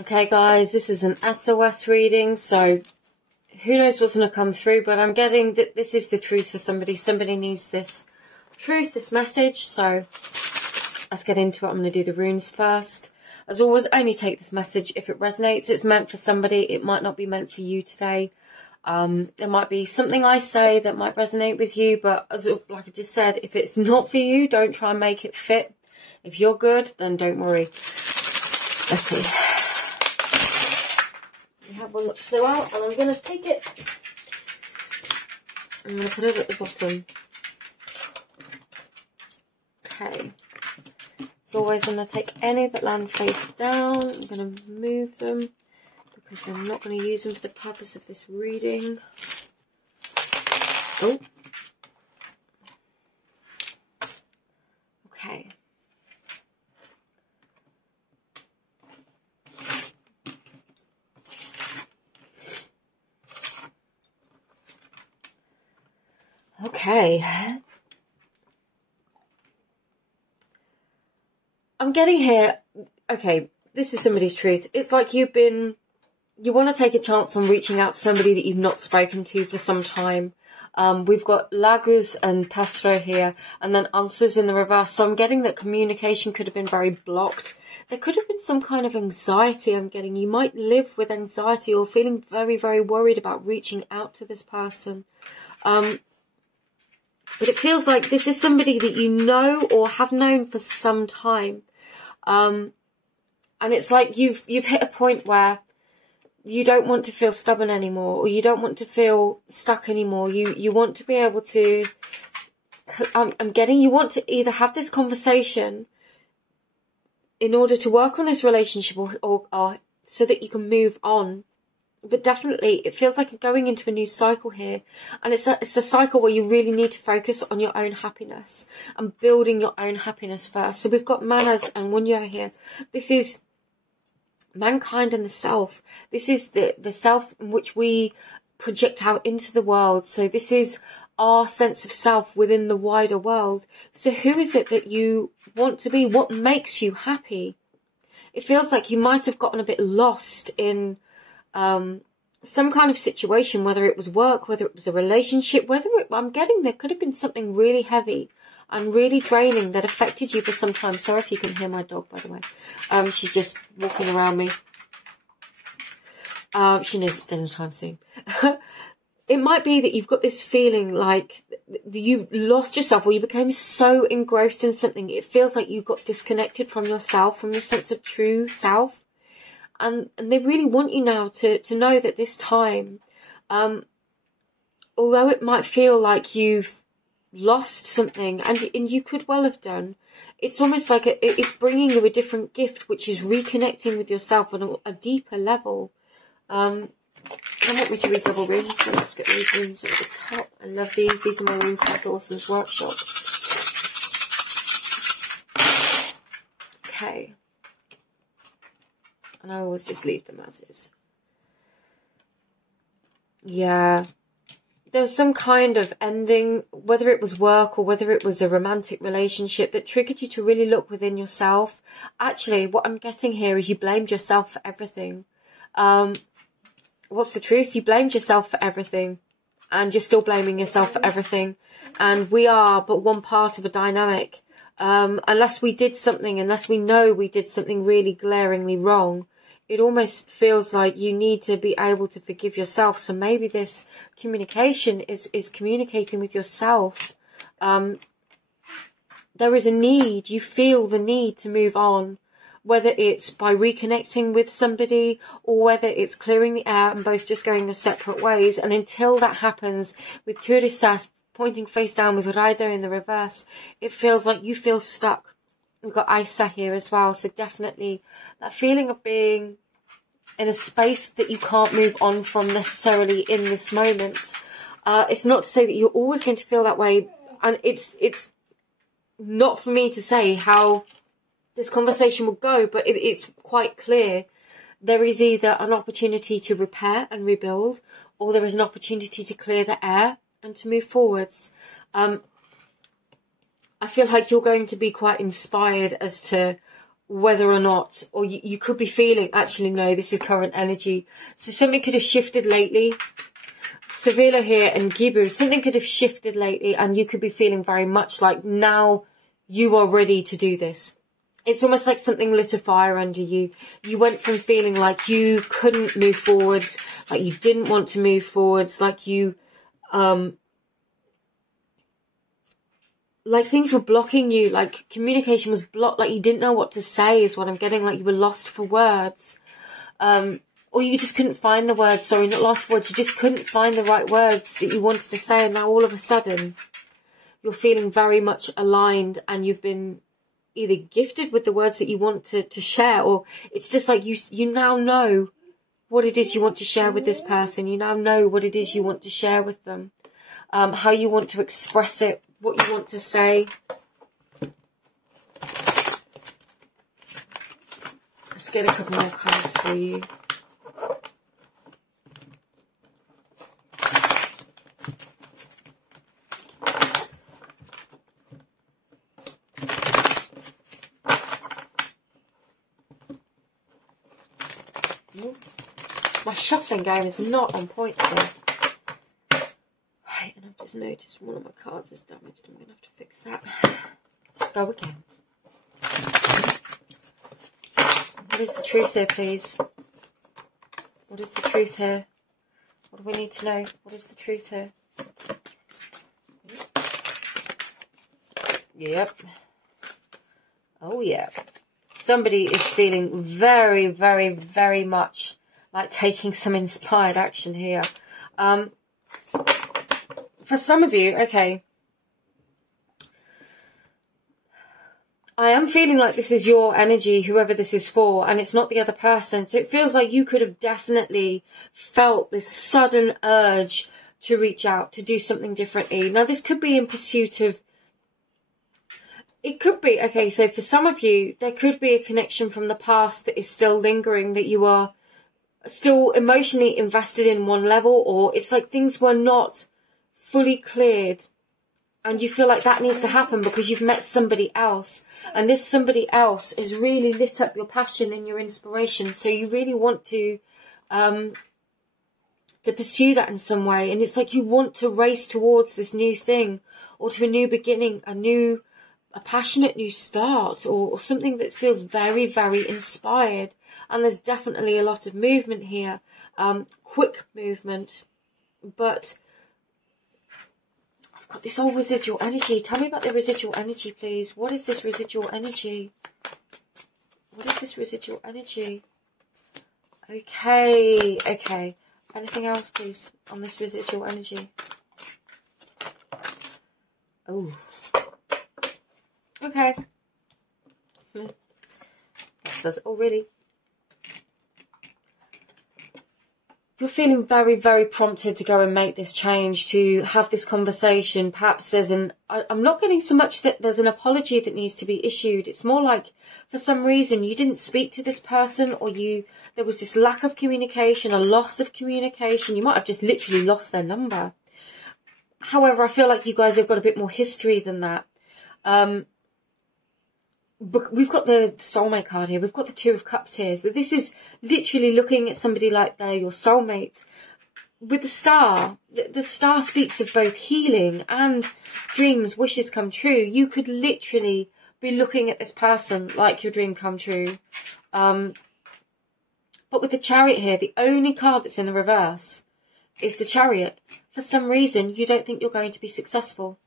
Okay guys, this is an SOS reading, so who knows what's going to come through, but I'm getting that this is the truth for somebody. Somebody needs this truth, this message, so let's get into it. I'm going to do the runes first. As always, only take this message if it resonates. It's meant for somebody, it might not be meant for you today. There might be something I say that might resonate with you, but like I just said, if it's not for you, don't try and make it fit. If you're good, then don't worry. Let's see. We have one that flew out, and I'm going to take it. I'm going to put it at the bottom. Okay. As always, I'm going to take any that land face down. I'm going to move them because I'm not going to use them for the purpose of this reading. Oh. Okay. Okay. I'm getting here, okay, this is somebody's truth. It's like you want to take a chance on reaching out to somebody that you've not spoken to for some time. We've got Lagus and Pethro here, and then answers in the reverse. So I'm getting that communication could have been very blocked. There could have been some kind of anxiety I'm getting. You might live with anxiety or feeling very, very worried about reaching out to this person. But it feels like this is somebody that you know or have known for some time. And it's like you've hit a point where you don't want to feel stubborn anymore, or you don't want to feel stuck anymore. You want to be able to, you want to either have this conversation in order to work on this relationship or so that you can move on. But definitely, it feels like you're going into a new cycle here. And it's a cycle where you really need to focus on your own happiness and building your own happiness first. So we've got Manas and Wunya here. This is mankind and the self. This is the self in which we project out into the world. So this is our sense of self within the wider world. So who is it that you want to be? What makes you happy? It feels like you might have gotten a bit lost in some kind of situation, whether it was work, whether it was a relationship, I'm getting there could have been something really heavy and really draining that affected you for some time. Sorry if you can hear my dog, by the way. She's just walking around me. She knows it's dinner time soon. It might be that you've got this feeling like you lost yourself, or you became so engrossed in something. It feels like you got disconnected from yourself, from your sense of true self. And they really want you now to know that this time, although it might feel like you've lost something, and you could well have done, it's almost like it's bringing you a different gift, which is reconnecting with yourself on a deeper level. I want me to read double runes, so let's get these runes at the top. I love these. These are my runes from Dawson's workshop. Okay. And I always just leave them as is. Yeah. There was some kind of ending, whether it was work or whether it was a romantic relationship, that triggered you to really look within yourself. Actually, what I'm getting here is you blamed yourself for everything. What's the truth? You blamed yourself for everything. And you're still blaming yourself for everything. And we are but one part of a dynamic. Unless we did something, unless we know we did something really glaringly wrong, it almost feels like you need to be able to forgive yourself. So maybe this communication is communicating with yourself. There is a need, you feel the need to move on, whether it's by reconnecting with somebody or whether it's clearing the air and both just going their separate ways. And until that happens, with Tour de Sas pointing face down with Raido in the reverse, it feels like you feel stuck. We've got Isa here as well, so definitely that feeling of being in a space that you can't move on from necessarily in this moment. It's not to say that you're always going to feel that way, and it's not for me to say how this conversation will go, but it's quite clear. There is either an opportunity to repair and rebuild, or there is an opportunity to clear the air and to move forwards. I feel like you're going to be quite inspired as to whether or not, or you could be feeling, actually, no, this is current energy. So something could have shifted lately. Sevilla here and Gibu, something could have shifted lately, and you could be feeling very much like now you are ready to do this. It's almost like something lit a fire under you. You went from feeling like you couldn't move forwards, like you didn't want to move forwards, like you, like things were blocking you, like communication was blocked, like you didn't know what to say is what I'm getting, like you were lost for words. Or you just couldn't find the words, sorry, not lost for words, you just couldn't find the right words that you wanted to say, and now all of a sudden you're feeling very much aligned, and you've been either gifted with the words that you want to share, or it's just like you now know what it is you want to share with this person. You now know what it is you want to share with them, how you want to express it, what you want to say. Let's get a couple more cards for you. My shuffling game is not on point today. Right, and I've just noticed one of my cards is damaged. I'm going to have to fix that. Let's go again. What is the truth here, please? What is the truth here? What do we need to know? What is the truth here? Yep. Oh, yeah. Somebody is feeling very, very, very much like taking some inspired action here. For some of you, okay, I am feeling like this is your energy, whoever this is for, and it's not the other person. So it feels like you could have definitely felt this sudden urge to reach out, to do something differently. Now, this could be in pursuit of, it could be, okay, so for some of you, there could be a connection from the past that is still lingering, that you are still emotionally invested in one level, or it's like things were not fully cleared, and you feel like that needs to happen because you've met somebody else, and this somebody else has really lit up your passion and your inspiration, so you really want to pursue that in some way, and it's like you want to race towards this new thing, or to a new beginning, a passionate new start, or something that feels very, very inspired. And there's definitely a lot of movement here, quick movement, but I've got this old residual energy. Tell me about the residual energy, please. What is this residual energy? What is this residual energy? Okay, okay. Anything else, please, on this residual energy? Oh. Okay. It says, oh, really? You're feeling very, very prompted to go and make this change, to have this conversation. Perhaps there's I'm not getting so much that there's an apology that needs to be issued. It's more like, for some reason, you didn't speak to this person, or there was this lack of communication, a loss of communication. You might have just literally lost their number. However, I feel like you guys have got a bit more history than that. But we've got the soulmate card here. We've got the Two of Cups here. So this is literally looking at somebody like they're your soulmate. With the star, the star speaks of both healing and dreams, wishes come true. You could literally be looking at this person like your dream come true. But with the Chariot here, the only card that's in the reverse is the Chariot. For some reason, you don't think you're going to be successful.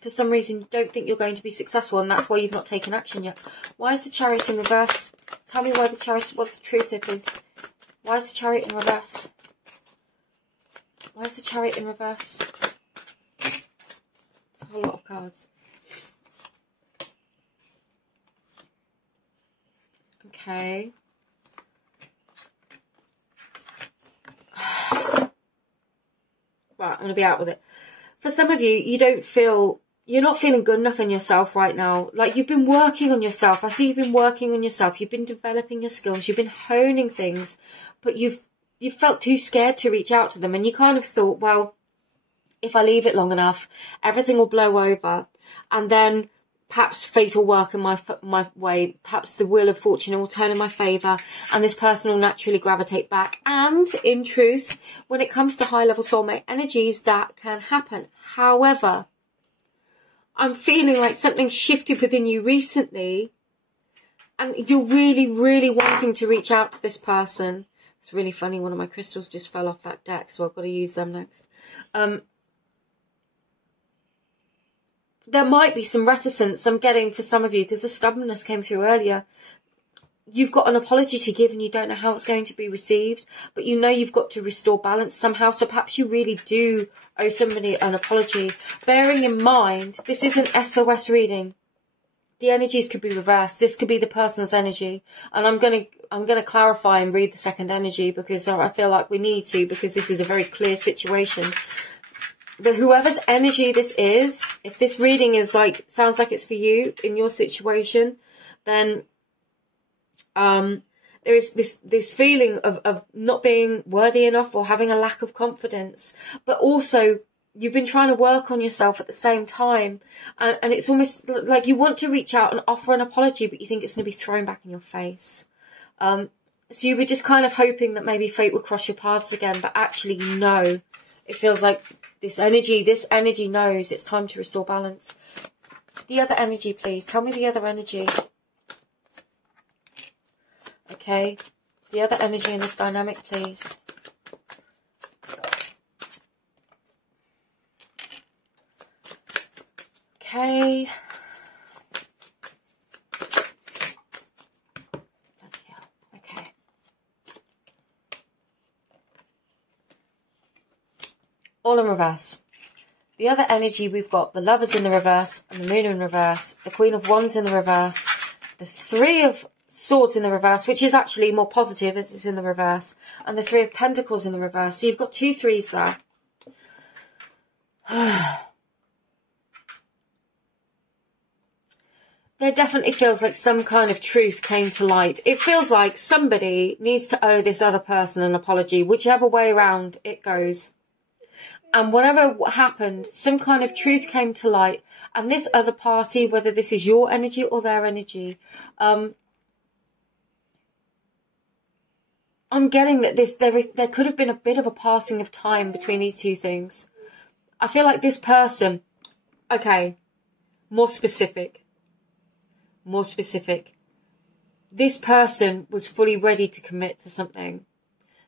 For some reason, you don't think you're going to be successful, and that's why you've not taken action yet. Why is the Chariot in reverse? Tell me why the Chariot... What's the truth here, please? Why is the Chariot in reverse? Why is the Chariot in reverse? It's a whole lot of cards. Okay. Right, I'm going to be out with it. For some of you, you don't feel... You're not feeling good enough in yourself right now. Like, you've been working on yourself. I see you've been working on yourself. You've been developing your skills. You've been honing things. But you've felt too scared to reach out to them. And you kind of thought, well, if I leave it long enough, everything will blow over. And then perhaps fate will work in my way, perhaps the wheel of fortune will turn in my favour, and this person will naturally gravitate back. And in truth, when it comes to high level soulmate energies, that can happen. However, I'm feeling like something shifted within you recently, and you're really, really wanting to reach out to this person. It's really funny, one of my crystals just fell off that deck, so I've got to use them next. There might be some reticence I'm getting for some of you, because the stubbornness came through earlier. You've got an apology to give and you don't know how it's going to be received, but you know you've got to restore balance somehow, so perhaps you really do owe somebody an apology. Bearing in mind, this is an SOS reading. The energies could be reversed. This could be the person's energy, and I'm gonna clarify and read the second energy, because I feel like we need to, because this is a very clear situation. But whoever's energy this is, if this reading is like, sounds like it's for you in your situation, then there is this feeling of not being worthy enough, or having a lack of confidence, but also you've been trying to work on yourself at the same time, and it's almost like you want to reach out and offer an apology, but you think it's going to be thrown back in your face. So you were just kind of hoping that maybe fate would cross your paths again, but actually no. It feels like this energy knows it's time to restore balance. The other energy, please. Tell me the other energy. Okay. The other energy in this dynamic, please. Okay. Bloody hell. Okay. All in reverse. The other energy, we've got the Lovers in the reverse, and the Moon in reverse, the Queen of Wands in the reverse, the Three of Swords in the reverse, which is actually more positive as it's in the reverse, and the Three of Pentacles in the reverse. So you've got 2 threes there. There definitely feels like some kind of truth came to light. It feels like somebody needs to owe this other person an apology, whichever way around it goes. And whatever happened, some kind of truth came to light. And this other party, whether this is your energy or their energy, I'm getting that there could have been a bit of a passing of time between these two things. I feel like this person, okay, more specific. This person was fully ready to commit to something.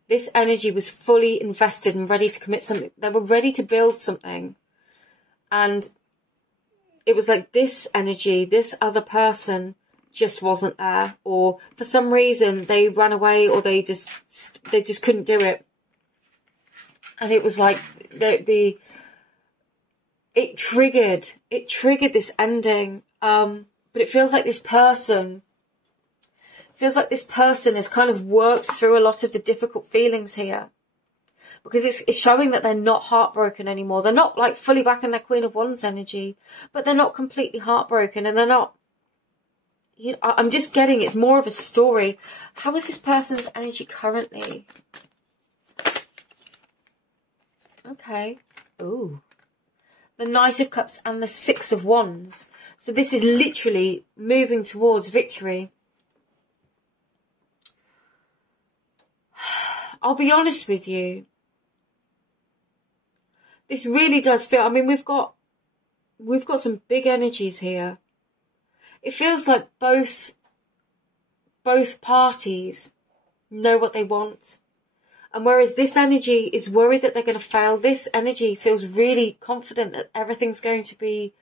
This energy was fully invested and ready to commit something. They were ready to build something. And it was like this energy, this other person just wasn't there. Or for some reason they ran away, or they just couldn't do it. And it was like it triggered this ending. But it feels like this person has kind of worked through a lot of the difficult feelings here, because it's showing that they're not heartbroken anymore. They're not like fully back in their Queen of Wands energy, but they're not completely heartbroken, and they're not, you know, I'm just getting it's more of a story. How is this person's energy currently? Okay. Ooh. The Knight of Cups and the Six of Wands. So this is literally moving towards victory. I'll be honest with you. This really does feel, I mean, we've got some big energies here. It feels like both parties know what they want. And whereas this energy is worried that they're going to fail, this energy feels really confident that everything's going to be,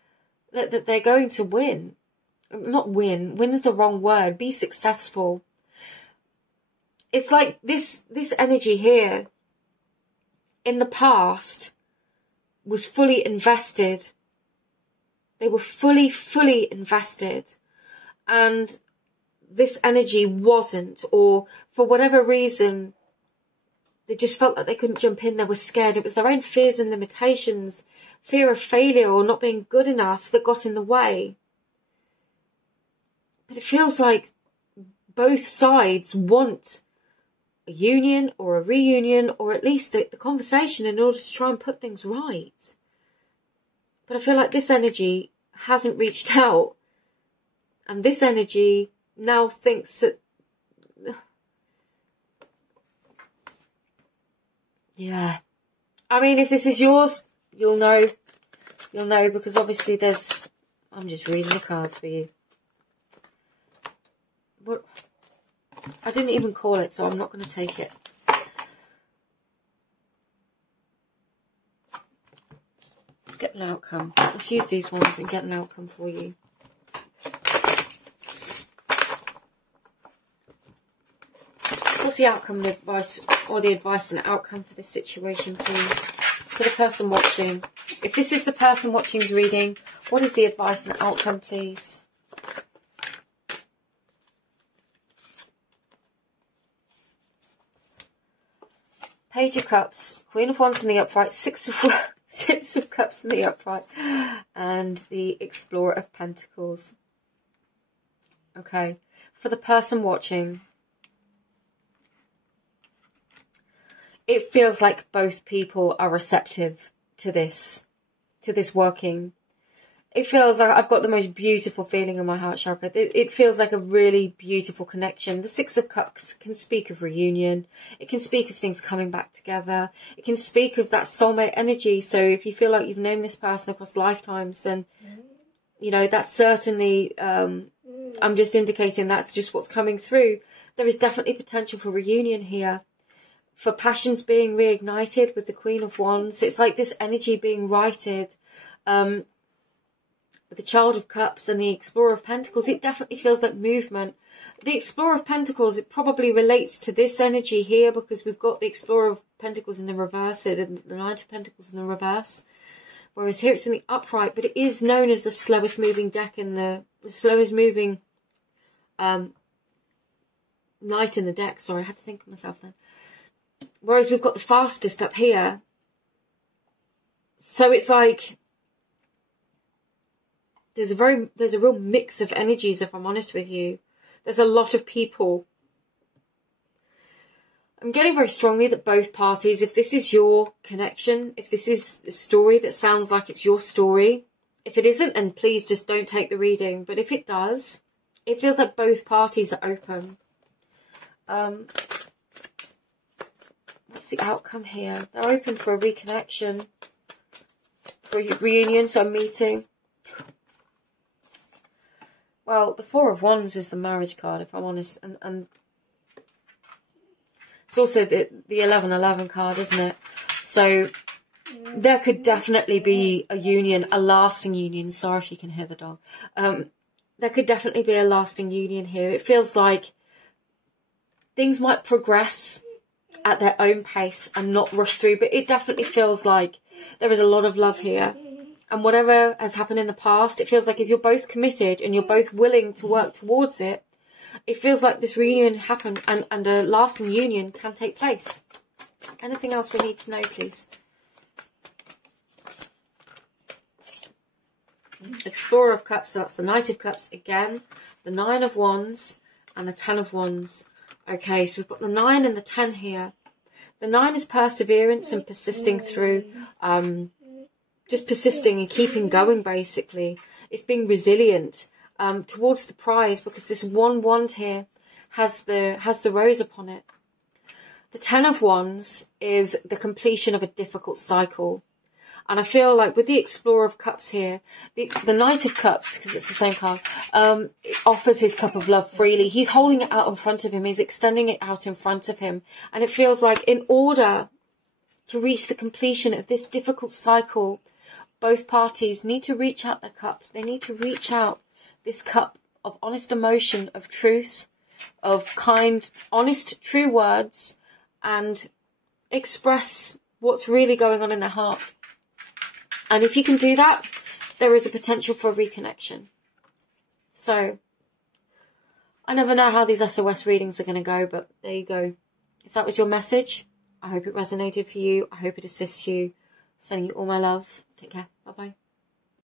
that they're going to win. Not win. Win is the wrong word. Be successful. It's like this energy here in the past was fully invested. They were fully invested. And this energy wasn't, or for whatever reason, they just felt like they couldn't jump in. They were scared. It was their own fears and limitations, fear of failure or not being good enough that got in the way. But it feels like both sides want a union or a reunion, or at least the conversation in order to try and put things right. But I feel like this energy hasn't reached out And this energy now thinks that, yeah. I mean, if this is yours, you'll know. You'll know, because obviously there's, I'm just reading the cards for you. What? I didn't even call it, so I'm not going to take it. Let's get an outcome. Let's use these ones and get an outcome for you. What's the outcome, the advice, or the advice and outcome for this situation, please? For the person watching. If this is the person watching's reading, what is the advice and outcome, please? Page of Cups, Queen of Wands in the upright, Six of Cups in the upright, and the Explorer of Pentacles. Okay, for the person watching, it feels like both people are receptive to this working. It feels like I've got the most beautiful feeling in my heart chakra. It feels like a really beautiful connection. The Six of Cups can speak of reunion. It can speak of things coming back together. It can speak of that soulmate energy. So if you feel like you've known this person across lifetimes, then, you know, that's certainly, I'm just indicating that's just what's coming through. There is definitely potential for reunion here. For passions being reignited with the Queen of Wands. So it's like this energy being righted. With the Child of Cups and the Explorer of Pentacles, it definitely feels like movement. The Explorer of Pentacles, it probably relates to this energy here, because we've got the Explorer of Pentacles in the reverse, so the Knight of Pentacles in the reverse. Whereas here it's in the upright, but it is known as the slowest moving deck in the slowest moving Knight in the deck. Sorry, I had to think of myself then. Whereas we've got the fastest up here. So it's like there's a real mix of energies, if I'm honest with you. There's a lot of people. I'm getting very strongly that both parties, if this is your connection, if this is a story that sounds like it's your story, if it isn't, then please just don't take the reading. But if it does, it feels like both parties are open. What's the outcome here? They're open for a reconnection, for a reunion, so a meeting. Well, the Four of Wands is the marriage card, if I'm honest, and it's also the 1111 card, isn't it? So there could definitely be a union, a lasting union. Sorry if you can hear the dog. There could definitely be a lasting union here. It feels like things might progress at their own pace and not rush through, but it definitely feels like there is a lot of love here. And whatever has happened in the past, it feels like if you're both committed and you're both willing to work towards it, it feels like this reunion happened and a lasting union can take place. Anything else we need to know, please? Explorer of Cups, so that's the Knight of Cups again, the Nine of Wands and the Ten of Wands. Okay, so we've got the 9 and the 10 here. The 9 is perseverance and persisting through, just persisting and keeping going, basically. It's being resilient towards the prize, because this one wand here has the rose upon it. The 10 of Wands is the completion of a difficult cycle. And I feel like with the Explorer of Cups here, the Knight of Cups, because it's the same card, it offers his cup of love freely. He's holding it out in front of him. He's extending it out in front of him. And it feels like in order to reach the completion of this difficult cycle, both parties need to reach out their cup. They need to reach out this cup of honest emotion, of truth, of kind, honest, true words, and express what's really going on in their heart. And if you can do that, there is a potential for a reconnection. So, I never know how these SOS readings are going to go, but there you go. If that was your message, I hope it resonated for you. I hope it assists you. Sending you all my love. Take care. Bye-bye.